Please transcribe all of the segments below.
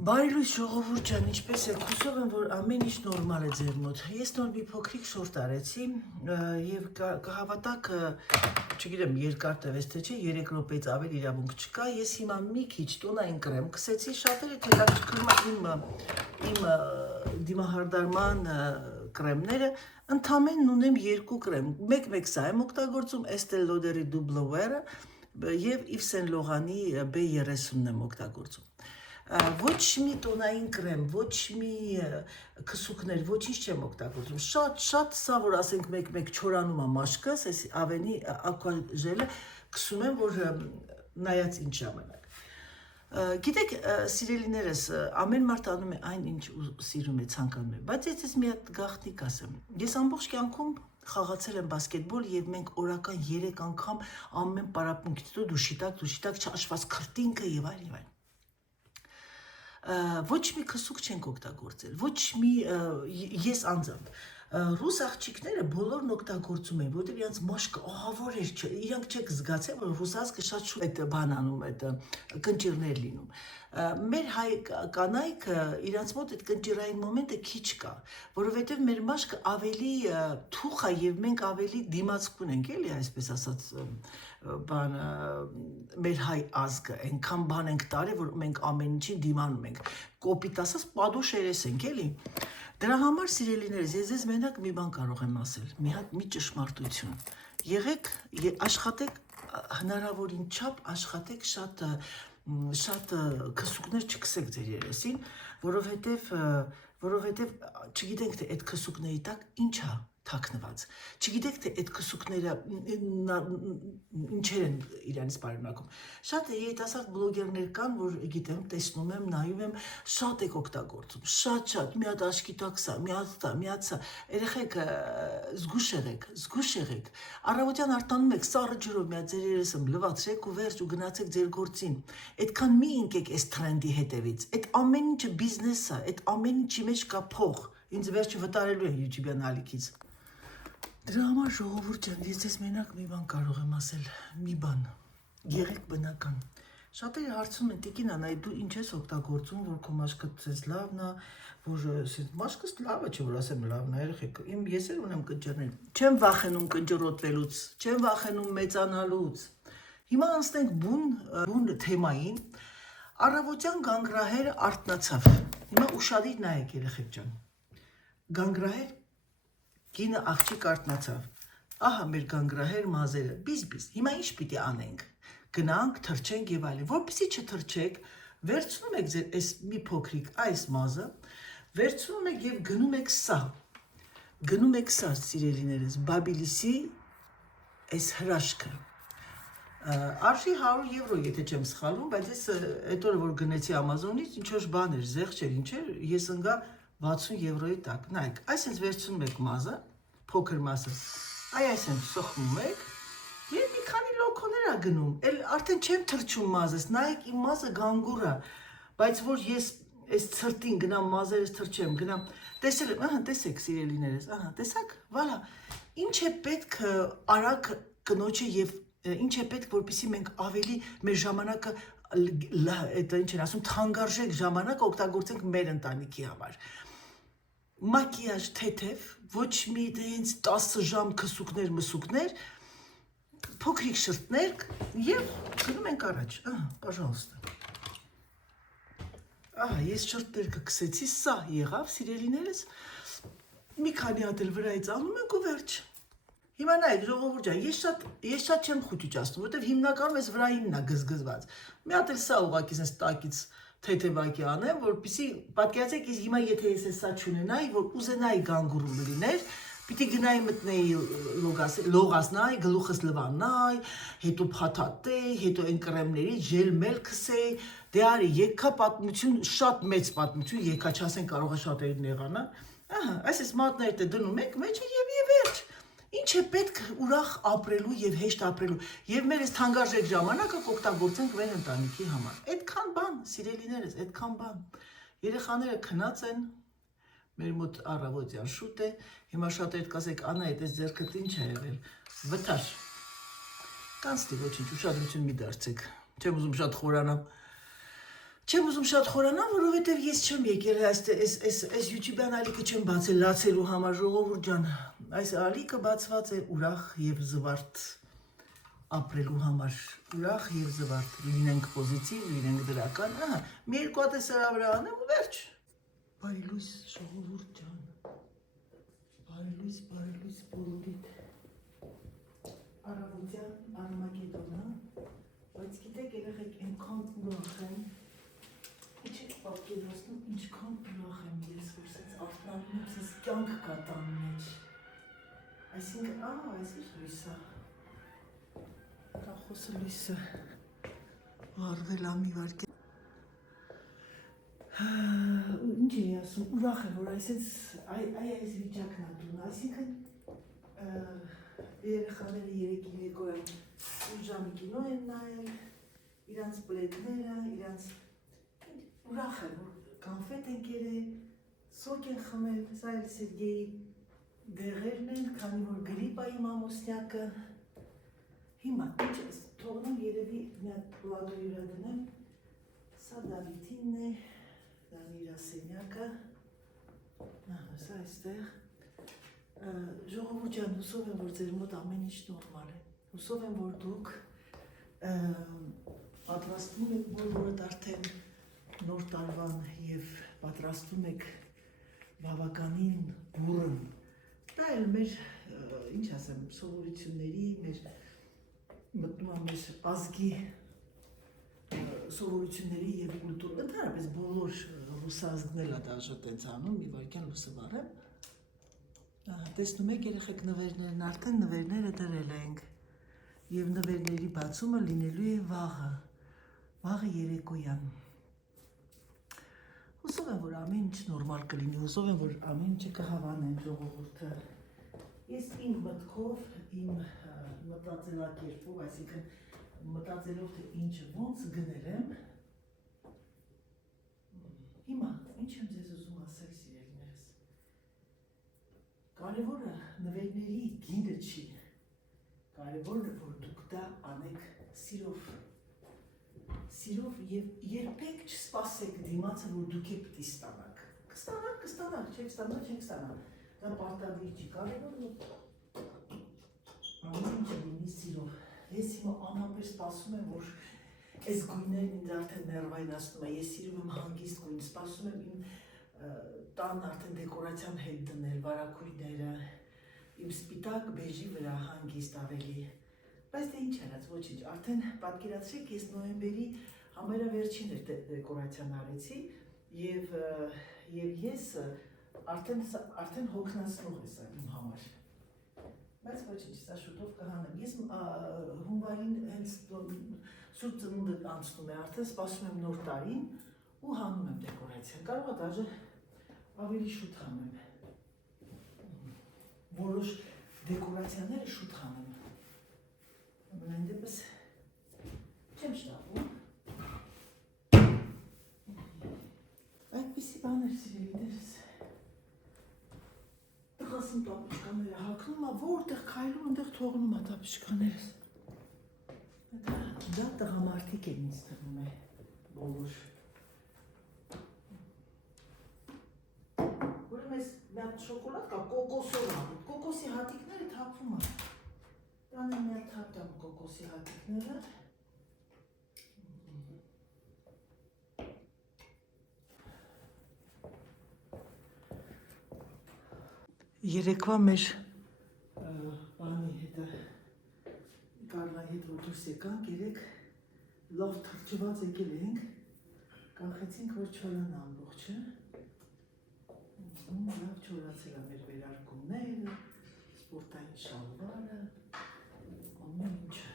Բարի լույս ժողովուրդ ջան, ինչպես եք, հուսով եմ, որ ամեն ինչ նորմալ է ձեր մոտ։ Ես նոր մի փոքրիկ շորտ արեցի եւ կհավատաք, չգիտեմ, երկար տևեց թե չէ, 3 րոպեից ավել իրավունք չկա։ Ես հիմա մի քիչ տոնային կրեմ կսեցի, շատերը հետաքրքրում իմ դիմահարդարման կրեմները, ընդամենն ունեմ 2 կրեմ։ Մեկ սա եմ օգտագործում, Estée Lauder-ի Double Wear-ը եւ Yves Saint Laurent-ի B30-ն եմ օգտագործում։ Ոչ մի տոնային կրեմ, ոչ մի քսուկներ, ոչինչ չեմ օգտագործում։ Շատ սա, որ ասենք մեկ չորանում է մաշկս, այս ավենի ակվաժելը քսում եմ, որ նայած ինչ ժամանակ։ Գիտեք, սիրելիներս, ամեն մարդ անում է այն, ինչ սիրում է, ցանկանում է, բայց ես մի հատ գաղտնիք ասեմ։ Ես ամբողջ կյանքում խաղացել եմ բասկետբոլ եւ մենք օրական 3 անգամ ամեն պարապմունքից դու շիտակ չաշխված քրտինքը եւ այլն։ Ոչ մի քսուկ չենք օգտագործել, ոչ մի ես անձամբ ռուս աղջիկները բոլորն օգտագործում են, որտեղ իրանց մաշկը ահավոր էր, իրանք չեք զգացել, որ ռուսազգը շատ շուտ այդ բան անում, այդ կնճիռներ լինում։ Մեր հայ կանայք իրանց մոտ այդ կնճիռային մոմենտը քիչ կա, որովհետև մեր մաշկը ավելի թուխ է եւ մենք ավելի դիմացկուն ենք, էլի այսպես ասած բան մեր հայ ազգը այնքան բան ենք տարել, որ մենք ամեն ինչին դիմանում ենք, կոպիտ ասած պատուշերես ենք, էլի։ Դրա համար սիրելիներս, ես մենակ մի բան կարող եմ ասել, մի ճշմարտություն։ Եղեք, աշխատեք հնարավորին չափ, աշխատեք շատ քսուկներ չքսեք ձեր երեսին, որովհետև չգիտենք թե այդ քսուկների տակ ինչ է թաքնված։ Չգիտեք թե այդ քսուկները ինչեր են իրանից պարունակում։ Շատ երիտասարդ բլոգերներ կան, որ գիտեմ, տեսնում եմ, նայում եմ, շատ եք օգտագործում, շատ, մի հատ աշկի տակ սա, մի հատ սա, երեխեք զգուշ եղեք, առավոտյան արտանում եք սառը ջրով, մի հատ ձեր երեսը լվացրեք ու վերջ ու գնացեք ձեր գործին, այդքան մի ընկեք այս թրենդի հետևից, այդ ամեն ինչը բիզնես է, այդ ամեն ինչի մեջ կա փող, ինձ վերջը վտարելու են YouTube-յան ալիքից։ Դրա համար ժողովուրդ ջան, ես ձեզ մենակ մի բան կարող եմ ասել, մի բան, եղեք բնական։ Շատերը հարցում են, տիկին Անայ, դու ինչ ես օգտագործում, որ քո մաշկը ցես լավն է, որ մաշկս լավ է, չէ՞ որ ասեմ լավն է, երեխեք, ես էլ ունեմ կնճիռներ։ Չեմ վախենում կնճռոտվելուց, չեմ վախենում մեծանալուց։ Հիմա անցնենք բուն թեմային։ Առավոտյան գանգրահերը արթնացավ։ Հիմա ուշադիր նայեք, երեխեք ջան։ Գանգրահեր կինը աղջիկ արթնացավ։ Ահա մեր գանգրահեր մազերը, բիզ, հիմա ինչ պիտի անենք։ Գնանք, թրջենք եւ այլն, որպեսզի չթրջեք, վերցնում եք ձեր այս մի փոքրիկ այս մազը, վերցնում եք եւ գնում եք սա, սիրելիներս, Բաբիլիսի այս հրաշքը։ Արժի 100 եվրո, եթե չեմ սխալվում, բայց ես այդ օրը որ գնեցի Ամազոնից, ինչ որ բան էր, զեղչ էր, ինչ էր, ես ընկա 60 եվրոյի տակ։ Նայեք, այսպես վերցնում եք մազը, փոքր մասը, այսպես սոխմում եք եւ մի քանի լոկոներ ա գնում։ Էլ արդեն չեմ թրջում մազս, նայեք իմ մազը գանգուր է, բայց որ ես այս ցրտին գնամ մազերս թրջեմ, գնամ, տեսել եմ, ահա, տեսեք սիրելիներս, ահա, տեսակ, վալա, ինչ է պետք արագ կնոջը եւ ինչ է պետք, որպեսզի մենք ավելի մեր ժամանակը այդ ինչ են ասում, թանկարժեք ժամանակ օգտագործենք մեր ընտանիքի համար։ Մակիաժ թեթև, ոչ մի դենց 10 ժամ քսուկներ, մսուկներ, փոքրիկ շրթներ եւ գնում ենք առաջ։ Ահա, пожалуйста։ Ահա, ես շրթներ կքսեցի, սա եղավ, սիրելիներս։ Մի քանի հատ էլ վրայից անում ենք ու վերջ։ Հիմա նայեք, ժողովուրդ ջան, ես շատ չեմ խուճուճացնում, որովհետև հիմնականում այս վրայինն է գզգզված։ Մի հատ էլ սա ուղղակի sense տակից թեթևակի անեմ, որպեսզի պատկերացեք, հիմա եթե ես սա չունենայի, որ ուզենայի գանգուրում լիներ, պիտի գնայի մտնեի լողացնայի, գլուխս լվանայի, հետո փաթաթեի, հետո այն կրեմների ջել-մել քսեի, դե արի, եկա պատմություն, շատ մեծ պատմություն, եկա չասեն կարող է շատերին նեղանա, ահա, այսպես մատներդ է դնում եք մեջը եւ վերջ։ Ինչ է պետք ուրախ ապրելու եւ հեշտ ապրելու եւ մեր այս թանկարժեք ժամանակը կօգտագործենք մեր ընտանիքի համար։ Այդքան բան, սիրելիներս, այդքան բան։ Երեխաները քնած են, մեր մոտ առավոտյան շուտ է, հիմա շատերը կասեք, Անա, այդ ձեռքդ ինչ է եղել։ Վթար։ Կանցնի ոչինչ, ուշադրություն մի դարձեք։ Չեմ ուզում շատ խորանամ։ Չեմ ուզում շատ խորանալ, որովհետև ես չեմ եկել այս YouTube-յան ալիքը չեմ բացել լացելու համար, ժողովուրդ ջան, այս ալիքը բացված է ուրախ եւ զվարթ ապրելու համար, ուրախ եւ զվարթ, լինենք պոզիտիվ, լինենք դրական, ահա, մի երկու հատ սրա վրա անեմ ու վերջ։ Բարի լույս, ժողովուրդ ջան, բարի լույս բոլորիդ, առավոտյան Արմագեդոնը, բայց գիտեք երեխեք այնքան ուրախ եմ, Իչեք պատկերացնում, ինչքան ուրախ եմ ես, որ սենց արթնանում եմ, սենց կյանք կա տան մեջ։ Այսինքն, այս իր լույսը, տախոսը լույսը, վարվել ամի վարկե։ Ինչ էի ասում, ուրախ եմ, որ այս վիճակն ատուն, այսինքն, երեխաները երեքին երկորան ուր ժամի կինո են նայել, իրանց պլետները, իրանց ուրախ եմ, որ կանֆետ են կերել, սոկ են խմել, սա էլ Սերգեյի դեղերն են, քանի որ գրիպ է իմ ամուսնյակը։ Հիմա, ինչ թողնում երևի մի հատ պլատո յուրա դնեմ, սա Դավիթինն է, դա իր սենյակը, սա այստեղ։ Ժողովուրդ ջան, հուսով եմ, որ ձեր մոտ ամեն ինչ նորմալ է, հուսով եմ, որ դուք պատրաստվում եք բոլորդ արդեն նոր տարվան և պատրաստվում եք բավականին բուրըն, դա էլ մեր, ինչ ասեմ, սովորությունների, մեր մտնում է մեր ազգի սովորությունների և կուլտուր, ընդհանրապես բոլոր ռուսազգնել է դաժը տենց անում, մի վայրկյան լուսը վարեմ, տեսնում եք երեխեք նվերներն, արդեն նվերները դրել ենք և նվերների բացումը լինելու է վաղը երեկոյան։ Հուսով եմ, որ ամեն ինչ նորմալ կլինի, հուսով եմ, որ ամեն ինչը կհավանեն ժողովուրդը։ Ես իմ մտքով, իմ մտածելակերպով, այսինքն մտածելով, թե ինչը ոնց գնել եմ, հիմա, ինչ եմ ձեզ ուզում ասել, սիրելիներս, կարևորը նվերների գինը չի, կարևորը, որ դուք դա անեք սիրով և երբեք չսպասեք դիմացը, որ դուք է պտի ստանաք։ Կստանաք, չեք ստանա, դա պարտադիր չի, կարևոր ամեն ինչը լինի սիրով։ Ես հիմա անհապեր սպասում եմ, որ այս գույներն ինձ արդեն ներվայնացնում է, ես սիրում եմ հանգիստ գույն, սպասում եմ իմ տան արդեն դեկորացիան հետ դնել, վարագույրները, իմ սպիտակ բեժի վրա հանգիստ ավելի։ Բայց դե ինչ արած, ոչինչ, արդեն պատկերացրեք, ես նոյեմբերի ամենավերջին դեկորացիան արեցի և ես արդեն հոգնածնող է սա իմ համար։ Բայց ոչինչ, սա շուտով կհանեմ։ Ես հունվարին հենց Սուրբ Ծնունդը անցնում է, արդեն սպասում եմ նոր տարին ու հանում եմ դեկորացիան։ Կարող է դաժե ավելի շուտ հանեմ։ Որոշ դեկորացիաները շուտ հանեմ։ Ամենայն դեպս չեմ շտապում։ Այդպիսի բաներ սիրելիներս։ Տղասին տապուշկաները հագնում է, որտեղ քայլում, այնտեղ թողնում է տապուշկաներս։ Դա տղամարդիկ են ինձ թվում է բոլոր։ Ուրեմն ես մի հատ շոկոլադ կա, կոկոսով անում, կոկոսի հատիկները թափվում է։ Տան եմ մի հատ թափտամ կոկոսի հատիկները։ Երեկվա մեր բանի հետը Կարլայի հետ որ դուրս եկանք, երեք լավ թրջված եկել ենք, կանխեցինք, որ չորանա ամբողջը, լավ չորացել է մեր վերարկումները, սպորտային շալվարը, ամեն ինչը,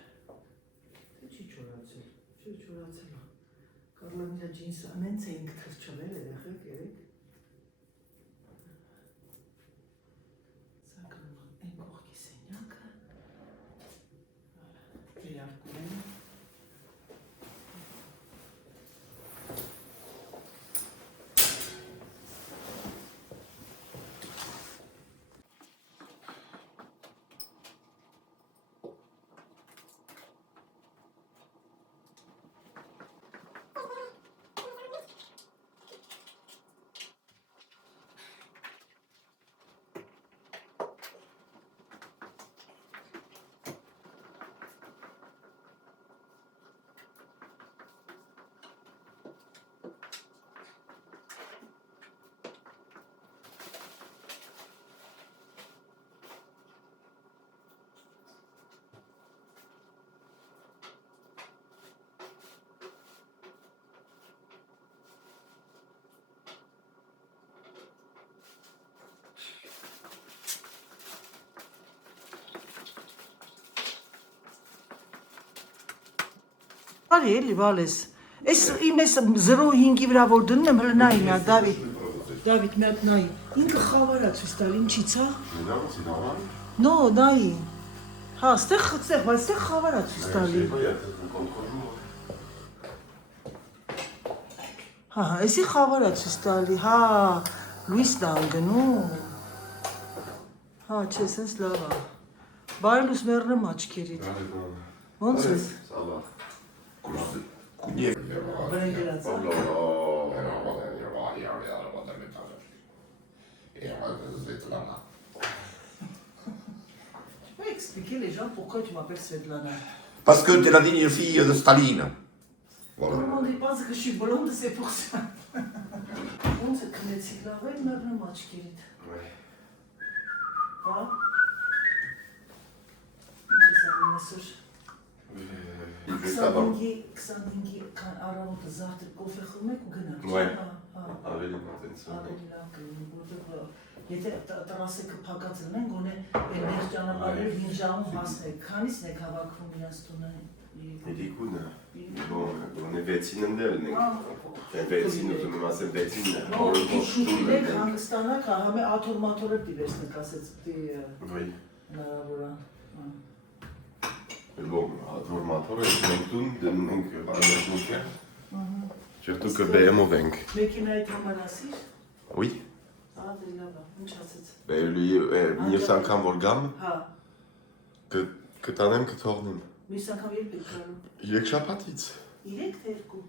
թե չի չորացել, չի չորացել է, Կարլան իր ջինսը նենց էինք թրջվել երեխեք երեք, Արի էլի բալես։ Այս իմ էս 0.5-ի վրա որ դնում եմ հələ նայի մի հատ Դավիթ մի հատ նայի։ Ինքը խավար է ցույց տալ, ինչի՞ց է։ No, նայի։ Հա, ստեղ, բայց ստեղ խավար է ցույց տալի։ Հա, էսի խավար է ցույց տալի, հա, լույսն է անգնում։ Հա, չէ, սենց լավ է։ Բարելուս մեռնեմ աչքերիդ։ Ոնց ես։ Expliquer les gens pourquoi tu m'appelles Svetlana. Parce que t'es la digne fille de Staline. Voilà. Tout le monde pense que je suis blonde, c'est pour ça. On se connaît si là, ouais, mais vraiment, tu quittes. Ouais. Ah. C'est ça, une message. Քսանինգի առավոտը զարդը կոֆե խմում եք ու գնաք։ Ouais. Ավելի մոտեցում։ Ավելի լավ կլինի, որովհետև եթե տրասեկը փակած լինեն, գոնե երբ ճանապարհով 5 ժամում հասնեք, քանից եք հավաքվում իրաց տունը։ Իրիկունը։ Bon, on est 6-ին ընդելն ենք։ Դե 6-ին ուզում եմ ասել 6-ին է։ Շուտով եք հանգստանաք, համե աթոռ-մաթոռը դիվերսնեք ասեց դի։ Oui. Հնարավոր է։ Bon, աթոռ-մաթոռը մենք տուն դնում ենք բանջարնիկը։ Surtout que BM-ով ենք։ Մեքենայիդ համար ասիր։ Oui. Դե լավ է, ինչ ասեց։ Lui, մյուս անգամ որ գամ, Հա։ կտանեմ կթողնեմ։ Մյուս անգամ երբ եք գալու։ Երկշաբաթից։ 3 թե 2։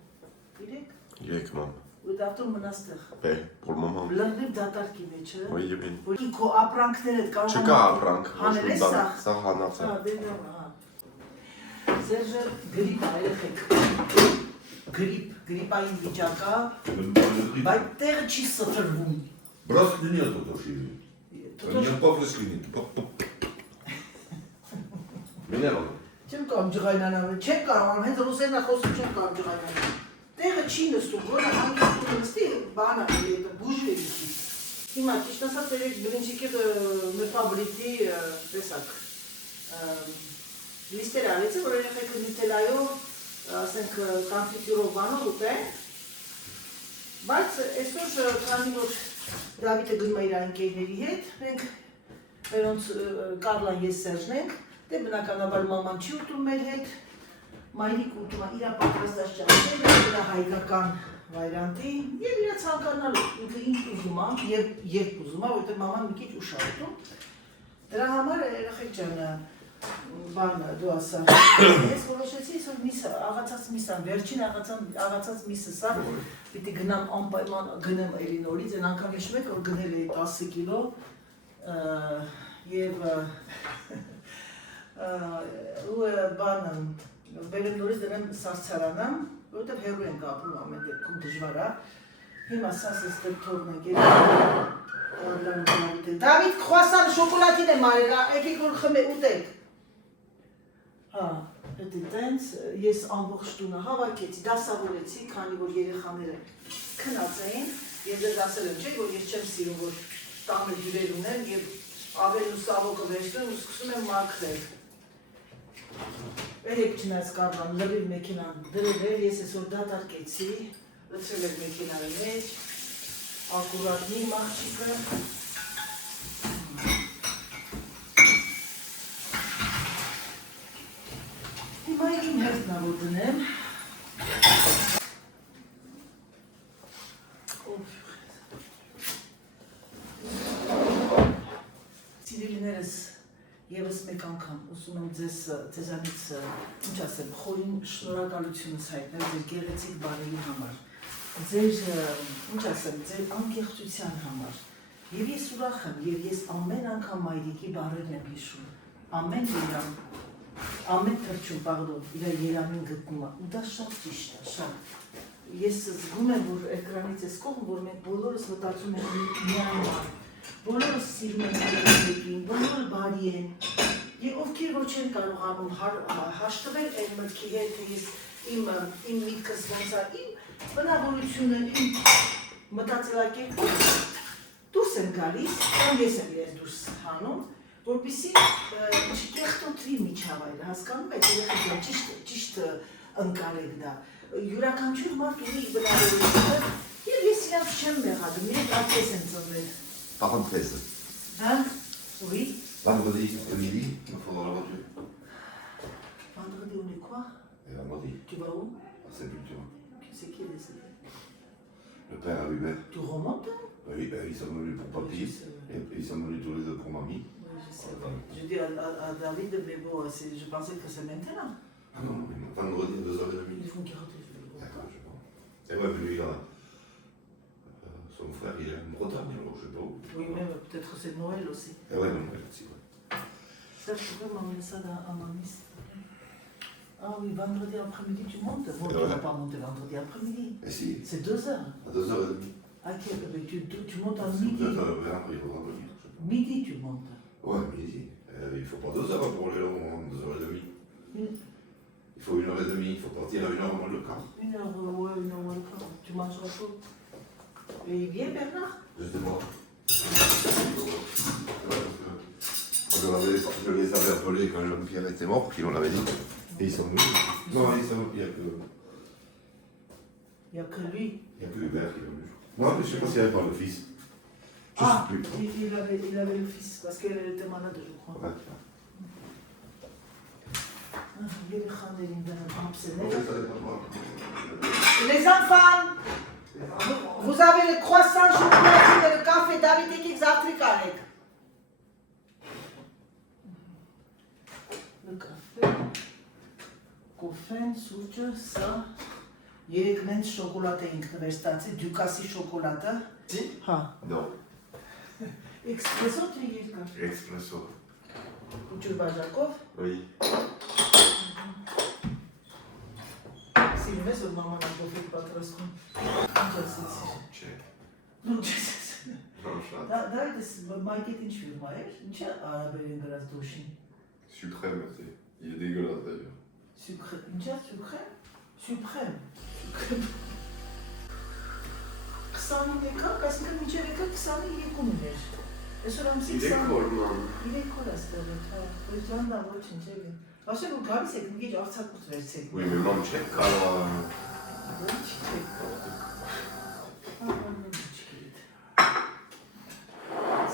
3 մամ։ Ու դավտում մնաս տեղ։ Ben, pour le moment. Լրիվ դատարկ մեջ է։ Oui, oui. Որ քո ապրանքներդ կարող Չկա ապրանք, հանել ես սա։ սա հանած է։ Հա, դե լավ է, հա։ Սերժը գրիպ է, երեխեք։ Գրիպային վիճակ է, բայց տեղը չի սփռվում։ Просто нету тошили. Не по-флескини. Меня надо. Չեմ կարող ջղայնանալ, չեմ կարող, հենց ռուսերենա խոսում չեմ կարող ջղայնանալ։ Տեղը չի նստում, որը հանգիստ նստի, բանը բուժվի։ Հիմա ճիշտ ասած երեք բլինչիկի մեփաբրիտի տեսակ։ Լիստեր արեցի, որ երեխեքը նյուտելայով, ասենք կոնֆիտյուրով բանով ուտեն, բայց այսօր քանի որ Դավիթը գնում է իր ընկերների հետ, մենք մերոնց Կարլան ես Սերժն ենք, դե բնականաբար մաման չի ուտում մեր հետ, մայրիկ ուտում է իր պատրաստած ճաշակները, իր հայկական վայրանտի եւ իր ցանկանալու, ինքը ինչ ուզում է եւ երբ ուզում է, որովհետեւ մաման մի քիչ ուշ է ուտում։ Դրա համար երեխեք ջան, բանը դու ասա, ես որոշեցի այսօր միսը, աղացած միսան, վերջին աղացած միսը սա, պիտի գնամ անպայման գնեմ էլի նորից, այն անգամ հիշում եք, որ գնել էի 10 կիլո եւ ու բանը բերեմ նորից դնեմ սարսարանը, որովհետեւ հեռու ենք ապրում ամեն դեպքում դժվար է։ Հիմա սաս էստեղ թողնենք էլի։ Դավիթ, քրուասան շոկոլադին եմ արել, եկեք որ խմեք ուտեք։ Հա, դա տենց ես ամբողջ տունը հավաքեցի, դասավորեցի, քանի որ երեխաները քնած էին, եւ դեռ ասել եմ, չէ՞ որ ես չեմ սիրում որ տանը հյուրեր ունեմ եւ ավել լուսավորը վերցնում ու սկսում եմ մաքրել։ Երեք չնայած Կարլան լրիվ մեքենան դրել էր, ես այսօր դատարկեցի, լցրել էր մեքենայի մեջ, ակուրատ մի մաղջիկը։ Հիմա իմ հերթն է որ դնեմ։ Սիրելիներս եւս մեկ անգամ ուզում եմ ձեզանից ինչ ասեմ, խորին շնորհակալությունս հայտնել ձեր գեղեցիկ բաների համար, ձեր ինչ ասեմ, ձեր անկեղծության համար։ Եվ ես ուրախ եմ, եւ ես ամեն անգամ մայրիկի բառերն եմ հիշում, ամեն երամ, ամեն թրջում, պարդոն, իր երանին գտնում է, ու դա շատ ճիշտ է, շատ։ Ես զգում եմ, որ էկրանից ես կողմ, որ մենք բոլորս մտածում ենք միայն բոլորս սիրում են մեկին, բոլորը բարի են, եւ ովքեր որ չեն կարողանում հաշտվել այն մտքի հետ, թե ես իմ միտքս ոնց է, իմ բնավորությունը, իմ մտածելակերպը դուրս եմ գալիս, կամ ես եմ իրենց դուրս հանում, որպեսզի չկեղտոտրի միջավայրը, հասկանում եք, երեխեք ճիշտ ընկալեք դա։ Յուրաքանչյուր մարդ ունի բնավորությունը, եւ ես իրանց չեմ մեղադրում, իրենք այդպես են ծնվել։ Par contre, 13. Hein? Oui. Vendredi, le midi, il me faudra la voiture. Vendredi, on est quoi? Et vendredi, Tu vas où? à Saint-Culture. C'est qui est décédé? Le père à Hubert. Tu remontes? Oui, ben, ils sont venus pour papy. Et ils sont venus tous les deux pour mamie. Oui, je sais. Je dis à David, mais bon, je pensais que c'est maintenant. Ah non, mais vendredi à 2h30. Ils vont garder. D'accord, je pense. Et ouais, puis lui, son frère, il est en Bretagne, alors je sais pas où. Oui, mais peut-être que c'est Noël aussi. Et ouais, Noël aussi, ouais. Ça, je pourrais m'emmener ça à ma liste. Ah oui, vendredi après-midi, tu montes? Bon, tu ne vas pas monter vendredi après-midi. Et si, C'est 2 heures. à 2h30. Ah, tu montes à Peut-être midi. il faudra venir, je sais pas. Midi, tu montes. Ouais, midi. Il faut pas 2 heures pour aller là, 2h30. Une Il faut 1h30, il faut partir à 1h moins le quart. heure, ouais, 1 heure, moins le quart. Tu mangeras chaud. Et il vient, Bernard? Je sais pas. Je les avais appelés quand Jean-Pierre était mort, puis on l'avait dit. Et ils sont venus. Non, ils sont venus, Il n'y a que lui. il n'y a que Hubert qui est venu. Non, mais je sais pas s'il n'y avait pas le fils. Je Ah, sais plus. il avait le fils, parce qu'elle était malade, je crois. Ouais. Les enfants, vous avez le croissant chocolat et le café David qui exatrique avec. Le café, կոֆեն, սուրճը, սա, երեք նենց շոկոլատ էինք վերստացի, դյուկասի շոկոլատը։ Հա, Non, էքսպրեսո թե երկար։ expresso. Ջուրբաժակով։ Oui. Սիրում ես, որ մաման ակոֆետ պատրաստում։ Ինչ ասեցիր։ Check. Դու չես։ Non, chat. Դա դες մայքետ ինչ ֆիրմա էր, ինչ է արաբերեն գրած դոշին։ Sucré, merci. Il est dégueulasse d'ailleurs. Sucré, ինչ է sucré? Suprême. Sucré. 29 եկակ, այսինքն մինչև եկա 23-ում էր։ Այսօր ամսի Il est 20 cool, man. Իրեք օր աստեղ է, հա, որ ջանդա ոչինչ էլի։ Ասել որ գալիս եք մի քիչ արցակուց վերցեք։ Oui, mais maman, check alors. Ոչ չեք։ Ահա չգիտ։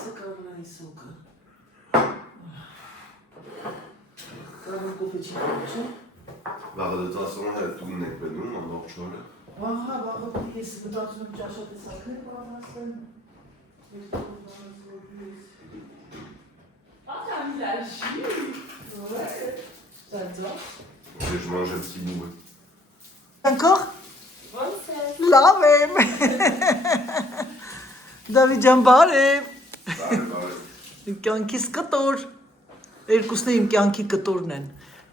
Սակավլայի սոկը։ Կարող կոպեչի չէ։ Bah, de toute façon, tout n'est pas nous, on dort chaud là. Վաղը ես մտածում եմ ճաշատեսակներ բանասեն։ Ah, t'as mis la jus! Ouais, j'adore. Et je mange un petit bout. Encore? Bonne Love him! Դավիջան բարև։ Bah, Կյանքիս կտոր։ Երկուսն իմ կյանքի կտորն են։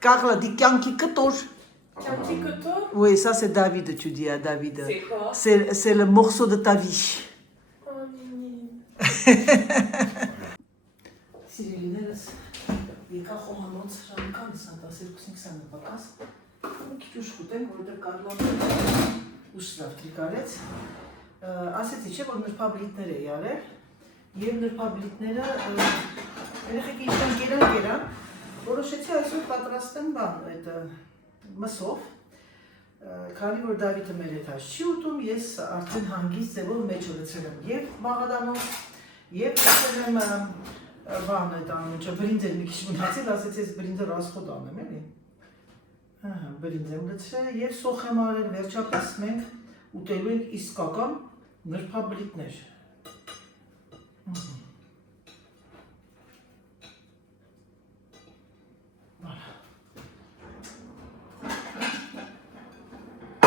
Կարլա դի կյանքի կտոր։ Un petit couteau? Oui, ça c'est David, tu dis à David. C'est quoi? C'est le morceau de ta vie. Oh, Nini. Սիրելիներս, եկա խոհանոց ժամկան 22-20 պակաս, մի քիչ ուշ խուտենք, որովհետև Կարլան ուշ տրիկարեց, ասեցի չէ, որ նրբաբլիթներ էի արել, և նրբաբլիթները երեխեք ինչքան կերան, որոշեցի այսօր պատրաստեմ բան, մսով, քանի որ Դավիթը մեր հետ հաշ չի ուտում, ես արդեն հանգիստ ձևով մեջ լցրել եմ և մաղադամով, և լցրել եմ բան այդ անունը, բրինձեր մի քիչ մնացել, ասեցի ես բրինձը ռասխոտ անեմ, էլի։ Բրինձ եմ լցրել և սոխ եմ արել, վերջապես մենք ուտելու ենք իսկական նրբաբլիթներ։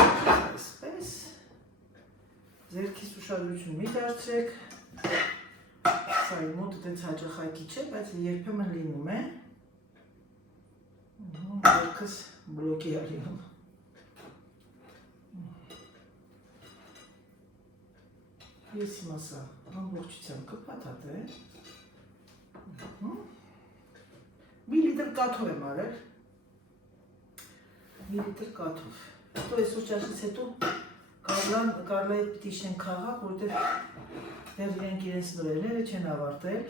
Այսպես, ձերքիս ուշադրություն մի դարձրեք, սա իմ մոտը տենց հաճախակի չէ, բայց երբեմն լինում է, ձերքս բլոկի է լինում։ Ես հիմա սա ամբողջությամբ կպատատ է, մի լիտր կաթով եմ արել, մի լիտր կաթով, հետո այսօր ճաշից հետո Կարլայի պիտի շեն քաղաք, որտեղ դեռ իրենք իրենց նորերները չեն ավարտել,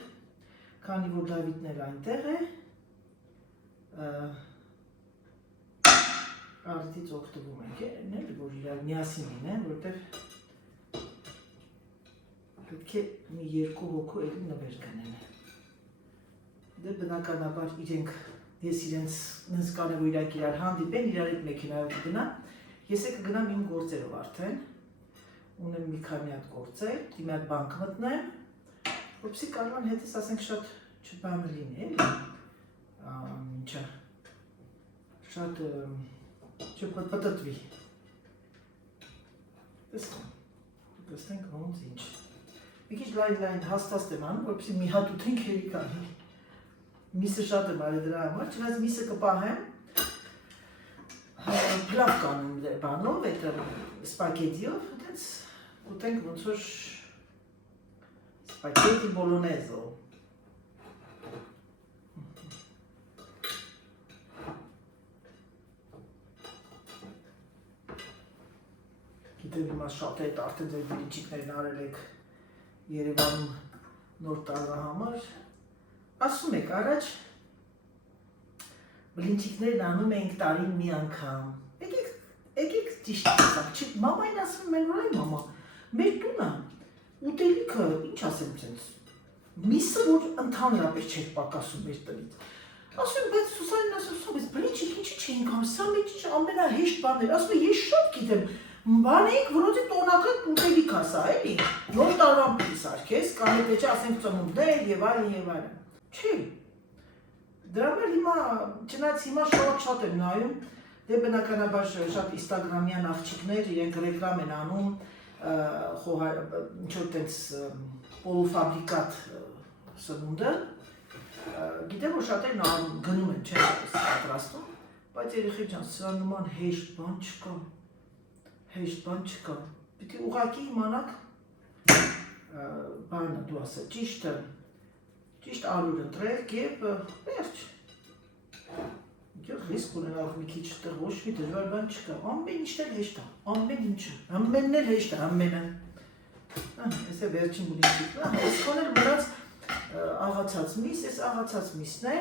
քանի որ Դավիթն էլ այնտեղ է, Արդից օգտվում ենք, էն որ իրար միասին լինեն, որտեվ պետք է մի երկու հոգու էլի նվեր գնեն։ Դե բնականաբար ես իրենց նենց կանեմ իրակ իրար հանդիպեն, իրար հետ մեքենայով գնա, ես է կգնամ իմ գործերով արդեն, ունեմ մի քանի հատ գործեր, մի հատ բանկ մտնեմ, որպեսզի կարողան հետս ասենք շատ չբանը լինի, էլի, ինչա, շատ չպտտվի։ Տեսնենք ոնց ինչ։ Մի քիչ լայն հաստաստ եմ անում, որպեսզի մի հատ ուտենք հերի կանի։ Միսը շատ եմ արել դրա համար, չնայած միսը կպահեմ, փլավ կանեմ բանով, այդ սպագետիով, այդպես ուտենք ոնց որ սպագետի բոլոնեզո։ Գիտեմ հիմա շատ այդ արդեն ձեր բլինչիկներն արել եք Երևանում նոր տարվա համար։ Ասում եք առաջ բլինչիկներն անում էինք տարին մի անգամ։ Եկեք ճիշտ ասակ, մամային ասում եմ որ այ մամա, մեր տունը ուտելիքը, ինչ ասեմ ցենց, միսը որ ընդհանրապես չէր պակասում մեր տնից։ Ասում եմ, բայց Սուսանին ասում, բայց բլինչիկ ինչի չէինք անում, սա մեջ ամենահեշտ բանն էր, ասում եմ, ես շատ գիտեմ, բանեինք, որոնցի տոնական ուտելիք ասա, էլի, նոր տարվան պիտի սարքես, կամ եթե չէ ասենք ծնունդներ եւ այլն։ Չէ, դրա համար հիմա, չնայած հիմա շատ եմ նայում, դե բնականաբար շատ ինստագրամյան աղջիկներ իրենք ռեկլամ են անում, ինչ-որ տենց պոլուֆաբրիկատ սնունդը, գիտեմ, որ շատերն գնում են, չեն պատրաստում, բայց երեխեք ջան, սրա նման հեշտ բան չկա, պիտի ուղղակի իմանաք, բանը դու ասա, ճիշտ արուր ընտրեք եւ վերջ։ Եվ ռիսկ ունենալ մի քիչ տեղ ոչ մի դժվար բան չկա, ամեն ինչն էլ հեշտ է, ամեն ինչը, ամենն էլ հեշտ է, ամենը։ Այս է վերջին բլինչիկն է, այս խոնել մնաց աղացած միս, այս աղացած միսն է,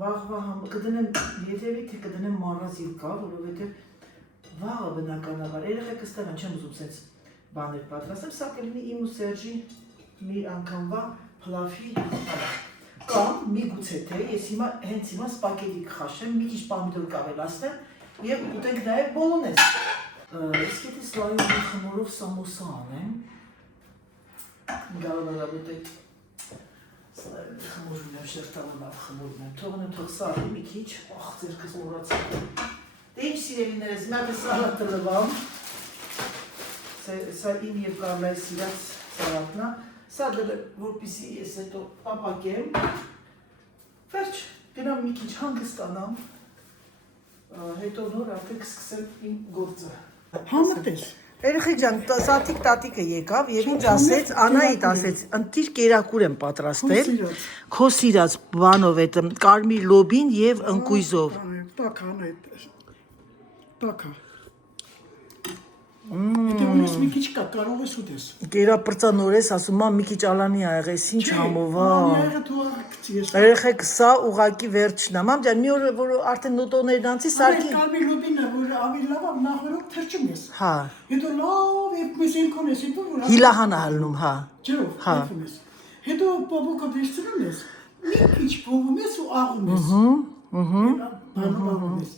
վաղվա կդնեմ ետևի, թե կդնեմ մարազիլկա, որովհետև վաղը բնականաբար, երեխեքս տղան չեմ ուզում սենց բաներ պատրաստեմ, սա կլինի իմ ու Սերժի մի անգամվա փլավի կամ միգուցե թե ես հենց հիմա սպագետի կխաշեմ, մի քիչ պամիդոր կավելացնեմ եւ ուտենք նաեւ բոլոնեզ։ Իսկ եթե սլայով մի խմորով սամոսա անեմ, գալով ուտեք սլայով խմորում եմ, շերտալով խմորում եմ, թողնեմ թող սարի մի քիչ, ախ ձերքս մորացա։ Դե ինչ սիրելիներս, մի հատ սալատ տլվամ, սա իմ եւ Կարլայի սիրած սալատն է, սա դրը որպեսզի ես հետո պապակեմ, վերջ, գնամ մի քիչ հանգստանամ, հետո նոր արդեն կսկսեմ իմ գործը։ Համտես։ Երեխեք ջան, Սաթիկ տատիկը եկավ եւ ինձ ասեց, Անահիտ ասեց, ընտիր կերակուր եմ պատրաստել, քո սիրած բանով այդ կարմիր լոբին եւ ընկույզով։ Տակա, տակա։ Եթե ունես մի քիչ կա, կարող ես ուտես։ Կերապրծան օրես ասում եմ մի քիչ ալանի ա եղես, ինչ համովա։ Ալանի դու ակցիես։ Երեխեք սա ուղակի վերջն է։ Մամ ջան, մի օր որ արդեն նոտոներն անցի սարքի։ Կարմիր լոբինը, որ ավելի լավ է, նախորդ թրջում ես։ Հա։ Հետո լավ եւ մեսին կոնես, հետո որ Հիլահանա հալնում, հա։ ջրով հալնում ես։ Հետո բոբոկը վերցնում ես, մի քիչ փովում ես ու աղում ես։ Բանում ես։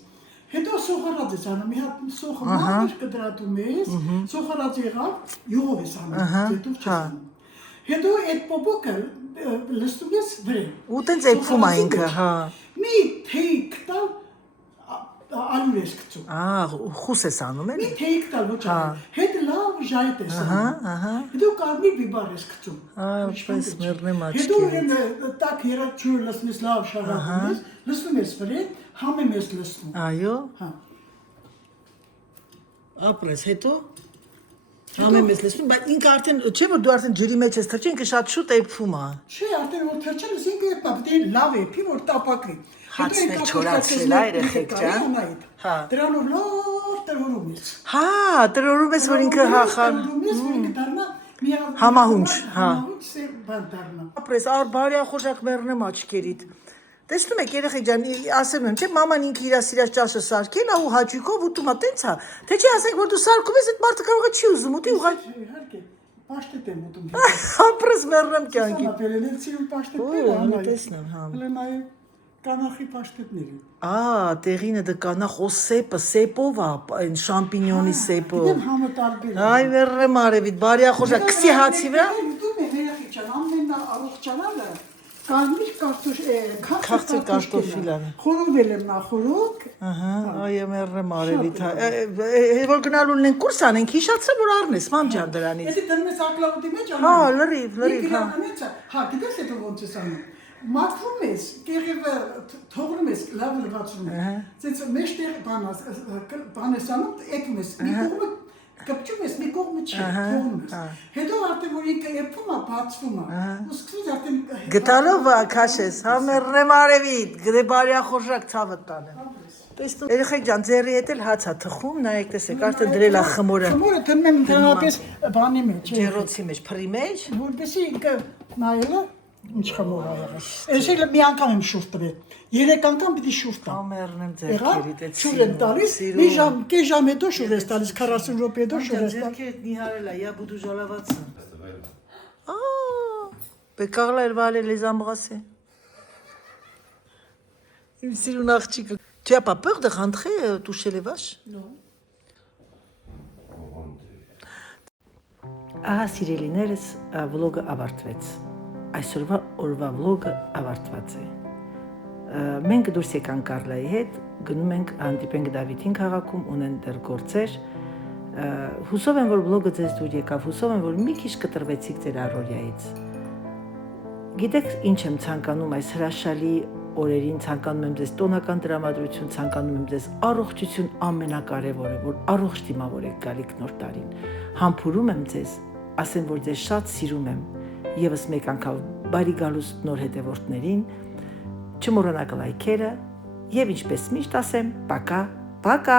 Հետո սոխարած ես անում, մի հատ սոխը մամեր կդրատում ես, սոխարած եղավ, յուղով ես անում, դետով չես անում։ Հետո այդ պոպոկը լստում ես վրեն։ Ու տենց էփում ա ինքը, հա։ Մի թեյք տալ ալուր ես գցում։ Խուս ես անում էլի։ Մի թեյք տալ ոչ ալուր, հետո լավ ժայտ ես անում։ Հետո կարմիր բիբար ես գցում։ Պես մեռնեմ Հետո աչքերից։ տակ երած ջուր լսնես լավ շարակում ես, լսնում ես վրեն, համեմ ես լսնում։ Այո։ Հա։ Ապրես, հետո համեմ ես լսում, բայց ինքը արդեն, չէ՞ որ դու արդեն ջրի մեջ ես թրջի, ինքը շատ շուտ էփում ա։ Չէ, արդեն որ թրջել ես ինքը պետք է լավ էփի, որ տապակվի։ Հացն էլ չորացրել ա երեխեք ջան։ Հա։ Դրանով լավ տրորում ես։ Հա, տրորում ես որ ինքը հախան։ Տրորում ես, որ ինքը դառնա մի Համահունչ, հա։ Համահունչ բան դառնա։ Ապրես, բարյա խոշակ մեռնեմ աչքերիդ։ Տեսնում եք երեխեք ջան, ասեմ եմ, չէ, մաման ինքը իր սիրած ճաշը սարքել, ու հաճույքով ուտում է, տենց է։ Թե չի ասենք, որ դու սարքում ես, այդ մարդը կարող է չի ուզում ուտի ուղղակի։ Իհարկե, պաշտետ եմ ուտում։ Ապրես մեռնեմ կյանքի։ Սա բերել ցիում Օ, պաշտետները, հա, տեսնեմ, հա։ Հələ նայ կանախի պաշտետները։ Տեղինը դկանա խոսեպը, սեպով է, այն շամպինյոնի սեպով։ Դեմ համը տարբեր։ Այ մեռնեմ արևիտ, բարի ախորժա, քսի հացի վրա։ Ուտում է երեխիքան, ամեն առողջանալը կարմիր Քաղցր կարտոֆիլան։ Խորովել եմ նախորոք։ Ահա, այ մեռնեմ արևիտ։ Որ գնալու ենք կուրս անենք, հիշացրեմ որ առնես, մամ ջան դրանից։ Էդի դնում ես ակլավոտի մեջ Հա, լրիվ, հա։ Հա, գիտես հետո ոնց ես անում։ Մաքրում ես, կեղևը թողնում ես, լավ լվացում ես։ Ցենց մեջտեղ բան ես անում, էտում ես, մի կողմը կպչում ես, մի կողմը չի, թողնում ես։ Հետո արդեն որ ինքը երբում է, բացվում է։ Ու սկսում արդեն Գտալով քաշես, հա մեռնեմ արևիտ, գտե բարի ախորժակ ցավը տանեմ։ Տեսնում, երեխեք ջան, ձեռի հետ էլ հաց է թխում, նայեք տեսեք, արդեն դրել է խմորը Խմորը դնում եմ ընդհանրապես բանի մեջ։ ջեռոցի մեջ, փռի մեջ։ Որպեսի ինքը նայելը ինչ խմոր ա եղել։ Այսինքն մի անգամ եմ շուրջ տվել։ 3 անգամ պիտի շուրջ տամ։ Ամերնեմ Եղա, ձեռքերիդ այդ շուր եմ տալիս, մի ժամ, կես ժամ հետո շուր ես տալիս, 40 րոպե հետո շուր ես տալիս։ Ձեռքերիդ նիհարել է, я буду жаловаться։ Բեկաղլա էր վալել les embrasser։ Իմ սիրուն աղջիկը։ Tu as pas peur de rentrer toucher les vaches? Non. Ահա սիրելիներս, վլոգը ավարտվեց։ Այսօրվա օրվա վլոգը ավարտված է։ Մենք դուրս եկանք Կարլայի հետ, գնում ենք հանդիպենք Դավիթին քաղաքում, ունեն դեռ գործեր։ Հուսով եմ, որ վլոգը ձեզ դուր եկավ, հուսով եմ, որ մի քիչ կտրվեցիք ձեր առօրյայից։ Գիտեք, ինչ եմ ցանկանում այս հրաշալի օրերին, ցանկանում եմ ձեզ տոնական տրամադրություն, ցանկանում եմ ձեզ առողջություն ամենակարևորը, որ առողջ դիմավորեք գալիք նոր տարին։ Համբուրում եմ ձեզ, ասեմ, որ ձեզ շատ սիրում եմ։ Եվս մեկ անգամ բարի գալուստ նոր հետևորդներին, չմոռանաք լայքերը եւ ինչպես միշտ ասեմ, պակա, պակա։